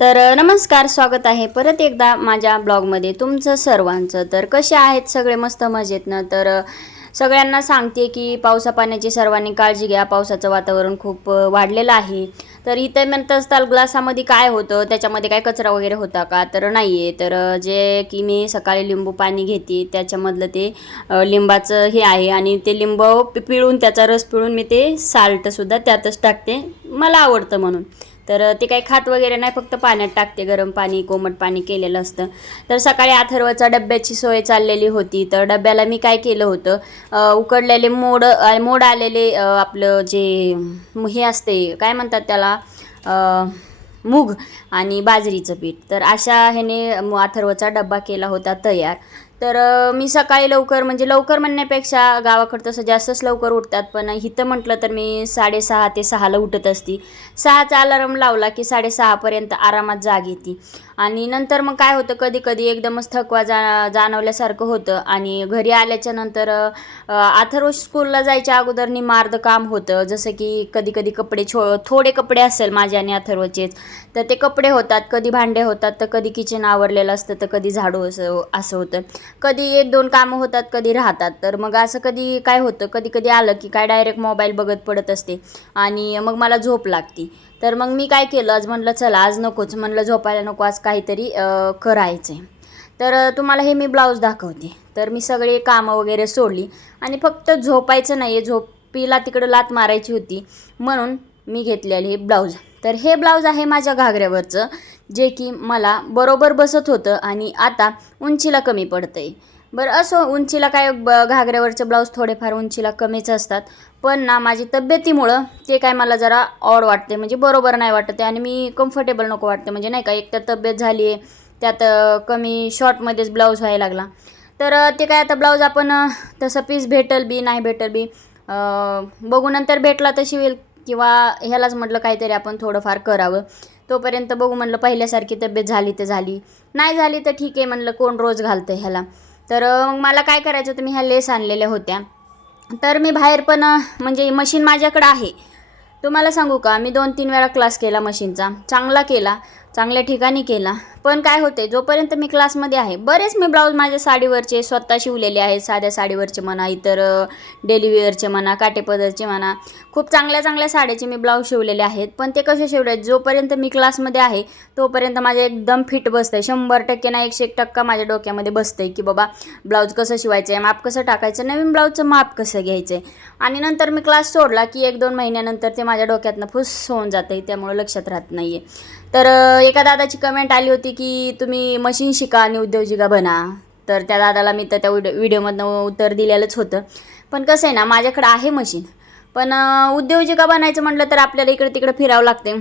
नमस्कार, स्वागत आहे परत एकदा माझ्या ब्लॉगमध्ये तुमचं सर्वांचं. तर कसे आहेत सगळे? मस्त मजेत ना? सगळ्यांना सांगते की पावसा पाण्याची सर्वांनी काळजी घ्या. पावसाचं वातावरण खूप वाढलेलं आहे. तर इथे म्हणत असताल ग्लासामध्ये काय होतं, त्याच्यामध्ये काय कचरा वगैरे होता का? तर नाही आहे. जे की मी सकाळी लिंबू पाणी घेते त्याच्यामधलं ते लिंबाचं हे आहे आणि ते लिंब पिळून त्याचा रस पिळून मी ते साल्टसुद्धा त्यातच टाकते, मला आवडतं म्हणून. ते काही खात वगैरे नाही, फक्त पाण्यात टाकते. गरम पाणी, कोमट पाणी केलेलं असतं. तर सकाळी अथर्वचा डब्याची सोय चाललेली होती. तर डब्याला मी काय केलं होतं, उकडलेले मोड आलेले आपलं जे हे असते काय म्हणतात त्याला, मूग आणि बाजरीचं पीठ. तर अशा ह्याने अथर्वचा डब्बा केला होता तयार. मी सकाळी लवकर, म्हणजे लवकर म्हणण्यापेक्षा गावाकडं तसं जास्तच लवकर उठतात, पण इथं म्हटलं तर मी 6:30 ते 6ला उठत असते. 6चा अलार्म लावला की 6:30पर्यंत आरामात जाग येते. आणि नंतर मग काय होतं, कधी कधी एकदमच थकवा जाणवल्यासारखं होतं. आणि घरी आल्याच्या नंतर अथर्व स्कूलला जायच्या अगोदर निमार्द काम होतं. जसं की कधी कधी कपडे थोडे कपडे असेल माझे आणि अथर्वचेच, तर ते कपडे होतात, कधी भांडे होतात, तर कधी किचन आवरलेलं असतं, तर कधी झाडू असं होतं. कधी 1-2 कामं होतात, कधी राहतात. तर मग असं कधी काय होतं, कधी कधी आलं की काय डायरेक्ट मोबाईल बघत पडत असते आणि मग मला झोप लागते. तर मग मी काय केलं, आज म्हणलं चला आज नकोच, म्हणलं झोपायला नको, आज काहीतरी करायचं आहे. तुम्हाला हे मी ब्लाऊज दाखवते. तर मी सगळे कामं वगैरे सोडली आणि फक्त झोपायचं नाही आहे, झोपीला तिकडं लात मारायची होती म्हणून मी घेतलेलं हे ब्लाऊज. तर हे ब्लाऊज आहे माझ्या घागऱ्यावरचं, जे की मला बरोबर बसत होतं आणि आता उंचीला कमी पडतं आहे. बरं असो, उंचीला काय घागऱ्यावरचे ब्लाऊज थोडेफार उंचीला कमीच असतात, पण ना माझी तब्येतीमुळं ते काय मला जरा ऑड वाटते, म्हणजे बरोबर नाही वाटत आहे आणि मी कम्फर्टेबल नको वाटते. म्हणजे नाही का, एक तर तब्येत झाली आहे, त्यात कमी शॉर्टमध्येच ब्लाऊज व्हायला लागला. ते काय आता ब्लाऊज आपण तसं पीस भेटल बी नाही भेटल बी, बघू नंतर भेटला तर शिवेल, किंवा ह्यालाच म्हटलं काहीतरी आपण थोडंफार करावं. तोपर्यंत बघू म्हणलं, पहिल्यासारखी तब्येत झाली तर झाली, नाही झाली तर ठीक आहे म्हणलं, कोण रोज घालतं ह्याला. मग मला काय करायचं होतं, मी ह्या लेस आणलेल्या होत्या. मी बाहेर पण म्हणजे मशीन माझ्याकडं आहे. तुम्हाला सांगू का, मी 2-3 वेळा क्लास केला मशीनचा, चांगला केला, चांगल्या ठिकाणी केला. पण काय होते, जोपर्यंत मी क्लासमध्ये आहे, बरेच मी ब्लाऊज माझ्या साडीवरचे स्वतः शिवलेले आहेत. साध्या साडीवरचे म्हणा, इतर डेली वेअरचे म्हणा, काटेपदरचे म्हणा, खूप चांगल्या चांगल्या साड्याचे मी ब्लाऊज शिवलेले आहेत. पण ते कसे शिवले, जोपर्यंत मी क्लासमध्ये आहे तोपर्यंत माझे एकदम फिट बसतं आहे. 100% ना 101% माझ्या डोक्यामध्ये बसतं आहे की बाबा ब्लाऊज कसं शिवायचं आहे, माप कसं टाकायचं, नवीन ब्लाऊजचं माप कसं घ्यायचं आहे. आणि नंतर मी क्लास सोडला की 1-2 महिन्यानंतर ते माझ्या डोक्यातनं फुस होऊन जातं आहे, त्यामुळे लक्षात राहत नाही आहे. एका दादाची कमेंट आली होती की तुम्ही मशीन शिका आणि उद्योजिका बना. त्या दादाला मी त्या व्हिडिओमधनं उत्तर दिलेलंच होतं. पण कसं आहे ना, माझ्याकडे आहे मशीन, पण उद्योजिका बनायचं म्हटलं तर आपल्याला इकडे तिकडे फिरावं लागते.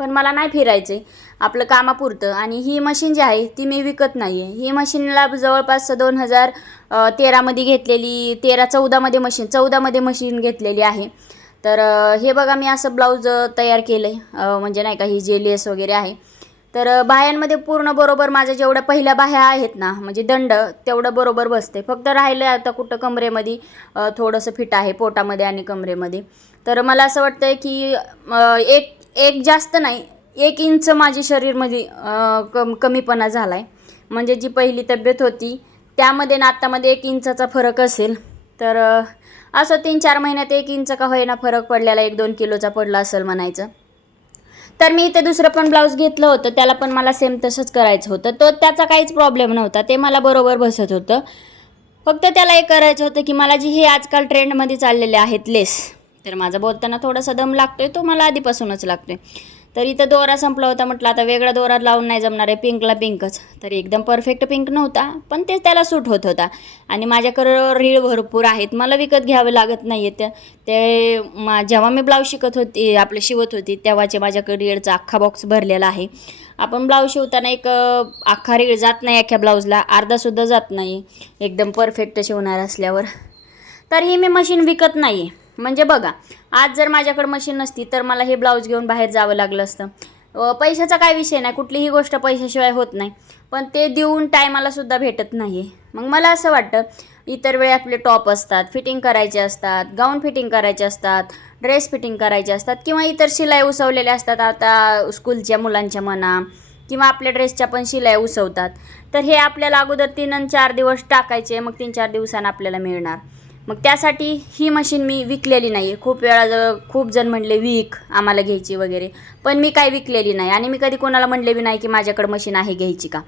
पण मला नाही फिरायचं आहे, आपलं कामापुरतं. आणि ही मशीन जी आहे ती मी विकत नाही आहे. ही मशीनला जवळपास 2013मध्ये घेतलेली, 13-14मध्ये मशीन, 14मध्ये मशीन घेतलेली आहे. हे बघा, मी असं ब्लाऊज तयार केलं आहे, म्हणजे नाही का, ही जे लेस वगैरे आहे. बाह्यांमध्ये पूर्ण बरोबर माझ्या जेवढ्या पहिल्या बाह्या आहेत ना, म्हणजे दंड तेवढं बरोबर बसते. फक्त राहिलं आता कुठं कमरेमध्ये थोडंसं फिट आहे, पोटामध्ये आणि कमरेमध्ये. मला असं वाटतं आहे की एक जास्त नाही, 1 इंच माझी शरीरमध्ये कमीपणा झाला आहे. म्हणजे जी पहिली तब्येत होती त्यामध्ये ना आत्तामध्ये 1 इंचाचा फरक असेल. असं 3-4 महिन्यात 1 इंच का होईना फरक पडलेला, 1-2 किलोचा पडला असेल म्हणायचं. मी इथे दुसरं पण ब्लाऊज घेतलं होतं, त्याला पण मला सेम तसंच करायचं होतं. त्याचा काहीच प्रॉब्लेम नव्हता, ते मला बरोबर बसत होतं. फक्त त्याला एक करायचं होतं की मला जी हे आजकाल ट्रेंडमध्ये चाललेले आहेत लेस, माझा बोलताना थोडासा दम लागतो आहे, तो मला आधीपासूनच लागतो आहे. इथं दोरा संपला होता, म्हटलं आता वेगळा दोरा लावून नाही जमणार आहे, पिंकला पिंकच. एकदम परफेक्ट पिंक नव्हता, पण ते त्याला सूट होत होता. आणि माझ्याकडं रीळ भरपूर आहेत, मला विकत घ्यावं लागत नाही आहे. जेव्हा मी ब्लाऊज शिवत होती तेव्हाचे माझ्याकडे रीळचा अख्खा बॉक्स भरलेला आहे. आपण ब्लाऊज शिवताना एक अख्खा रीळ जात नाही अख्ख्या ब्लाऊजला, अर्धासुद्धा जात नाही एकदम परफेक्ट शिवणार असल्यावर. ही मी मशीन विकत नाही आहे. म्हणजे बघा, आज जर माझ्याकडे मशीन नसती तर मला हे ब्लाऊज घेऊन बाहेर जावं लागलं असतं. पैशाचा काय विषय नाही, कुठलीही गोष्ट पैशाशिवाय होत नाही, पण ते देऊन टायमालासुद्धा भेटत नाही आहे. मग मला असं वाटतं, इतर वेळी आपले टॉप असतात, फिटिंग करायचे असतात, गाऊन फिटिंग करायचे असतात, ड्रेस फिटिंग करायचे असतात, किंवा इतर शिलाई उसवलेल्या असतात, आता स्कूलच्या मुलांच्या म्हणा, किंवा आपल्या ड्रेसच्या पण शिलाई उसवतात. तर हे आपल्याला अगोदर 3 आणि 4 दिवस टाकायचे, मग 3-4 दिवसांनी आपल्याला मिळणार. मग त्यासाठी ही मशीन मी विकलेली नाही आहे. खूप वेळा खूप जण म्हणले विक आम्हाला घ्यायची वगैरे, पण मी काही विकलेली नाही आणि मी कधी कोणाला म्हणले बी नाही की माझ्याकडे मशीन आहे घ्यायची का.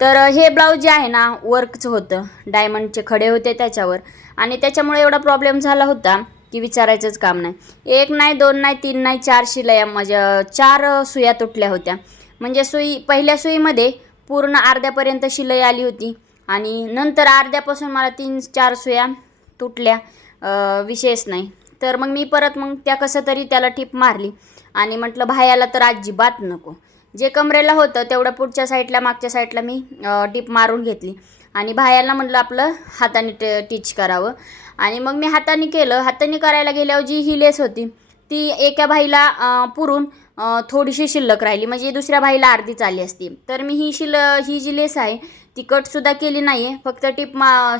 तर हे ब्लाऊज जे आहे ना वर्कचं होतं, डायमंडचे खडे होते त्याच्यावर आणि त्याच्यामुळे एवढा प्रॉब्लेम झाला होता की विचारायचंच काम नाही. 1 नाही 2 नाही 3 नाही 4 शिलाया माझ्या 4 सुया तुटल्या होत्या. म्हणजे पहिल्या सुईमध्ये पूर्ण अर्ध्यापर्यंत शिलाई आली होती आणि नंतर अर्ध्यापासून मला 3-4 सुया तुटल्या, विशेष नाही. तर मग त्या कसं तरी त्याला टिप मारली आणि म्हटलं भायाला तर अजिबात नको. जे कमरेला होतं तेवढं पुढच्या साईडला मागच्या साईडला मी टिप मारून घेतली आणि भायाला म्हटलं आपलं हाताने टिच करावं आणि मग मी हाताने केलं. हाताने करायला गेल्यावर जी ही लेस होती ती एका भाईला पुरून थोडीशी शिल्लक राहिली, म्हणजे दुसऱ्या भाईला अर्धीच आली असती. तर मी ही जी लेस आहे ती कटसुद्धा केली नाही आहे, फक्त टिप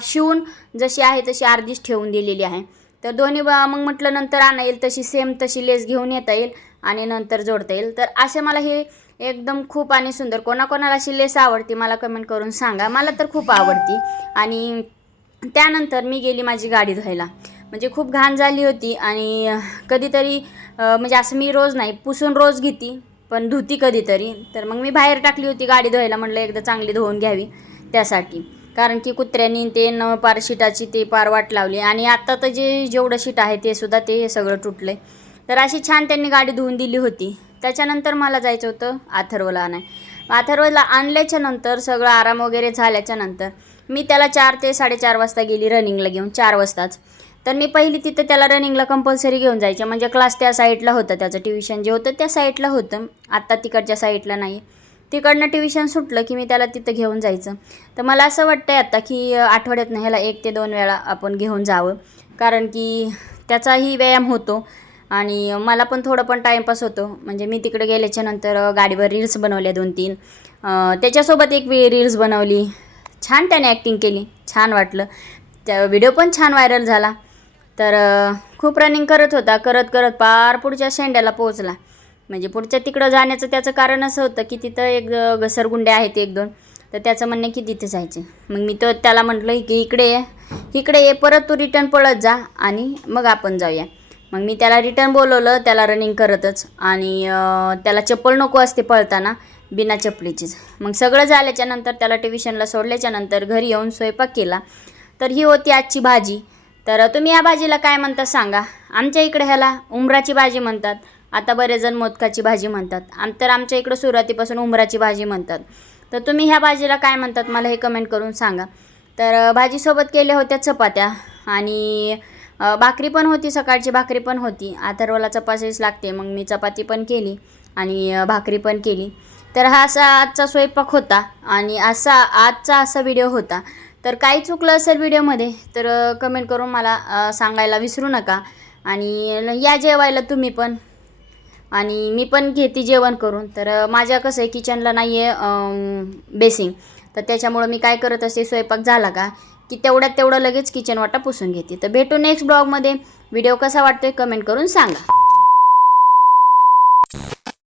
शिवून जशी आहे तशी अर्धीच ठेवून दिलेली आहे. तर दोन्ही मग म्हटलं नंतर आणता येईल तशी सेम तशी लेस घेऊन येता येईल आणि नंतर जोडता येईल. तर असे मला हे एकदम खूप आणि सुंदर, कोणाकोणाला अशी लेस आवडते मला कमेंट करून सांगा. मला तर खूप आवडती. आणि त्यानंतर मी गेली माझी गाडी धुवायला, म्हणजे खूप घाण झाली होती आणि कधीतरी म्हणजे असं मी रोज नाही पुसून रोज घेते, पण धुती कधीतरी. तर मग मी बाहेर टाकली होती गाडी धुवायला, म्हटलं एकदा चांगली धुवून घ्यावी त्यासाठी, कारण की कुत्र्यांनी ते पार शीटाची ते पार वाट लावली आणि आता तर जेवढं शीट आहे ते सुद्धा ते सगळं तुटलं आहे. तर अशी छान त्यांनी गाडी धुवून दिली होती. त्याच्यानंतर मला जायचं होतं अथर्वला आणाय. अथर्वला आणल्याच्या नंतर सगळं आराम वगैरे झाल्याच्या नंतर मी त्याला 4 ते 4:30 वाजता गेली रनिंगला घेऊन, 4 वाजताच. तर मी पहिली तिथं त्याला रनिंगला कंपल्सरी घेऊन जायचे, म्हणजे क्लास त्या साईडला होतं, त्याचं ट्युशन जे होतं त्या साईडला होतं, आत्ता तिकडच्या साईडला नाही. तिकडनं ट्युशन सुटलं की मी त्याला तिथं घेऊन जायचं. तर मला असं वाटतं आहे आता की आठवड्यातनं ह्याला 1 ते 2 वेळा आपण घेऊन जावं, कारण की त्याचाही व्यायाम होतो आणि मला पण थोडं पण टाईमपास होतो. म्हणजे मी तिकडे गेल्याच्या नंतर गाडीवर रील्स बनवल्या 2-3, त्याच्यासोबत एक रील्स बनवली. छान त्याने ॲक्टिंग केली, छान वाटलं. त्या व्हिडिओ पण छान व्हायरल झाला. तर खूप रनिंग करत होता, करत करत पार पुढच्या शेंड्याला पोहोचला. म्हणजे पुढच्या तिकडं जाण्याचं त्याचं कारण असं होतं की तिथं एक घसरगुंडे आहेत 1-2, तर त्याचं म्हणणं की तिथे जायचं. मग मी त्याला म्हटलं की इकडे ये, परत तू रिटर्न पळत जा आणि मग आपण जाऊया. मग मी त्याला रिटर्न बोलवलं, त्याला रनिंग करतच, आणि त्याला चप्पल नको असते पळताना, बिना चपलीचीच. मग सगळं झाल्याच्या नंतर त्याला ट्युशनला सोडल्याच्या नंतर घरी येऊन स्वयंपाक केला. तर ही होती आजची भाजी. तर तुम्ही या भाजीला काय म्हणतात सांगा. आमच्या इकडे ह्याला उंबराची भाजी म्हणतात, आता बरेच जण मोदकाची भाजी म्हणतात, तर आमच्या इकडं सुरुवातीपासून उंबराची भाजी म्हणतात. तर तुम्ही ह्या भाजीला काय म्हणतात मला हे कमेंट करून सांगा. तर भाजीसोबत केल्या होत्या चपात्या आणि भाकरी पण होती, सकाळची भाकरी पण होती. अथर्वला चपातीच लागते, मग मी चपाती पण केली आणि भाकरी पण केली. तर हा असा आजचा स्वयंपाक होता आणि आजचा असा व्हिडिओ होता. तर काही चुकलं असेल व्हिडिओमध्ये तर कमेंट करून मला सांगायला विसरू नका. आणि या जेवायला तुम्ही पण, आणि मी पण घेते जेवण करून. तर माझ्या कसं आहे किचनला नाही आहे बेसिंग, तर त्याच्यामुळं मी काय करत असते, स्वयंपाक झाला का की तेवढं लगेच किचन वाटा पुसून घेते. तर भेटू नेक्स्ट ब्लॉगमध्ये. व्हिडिओ कसा वाटतोय कमेंट करून सांगा.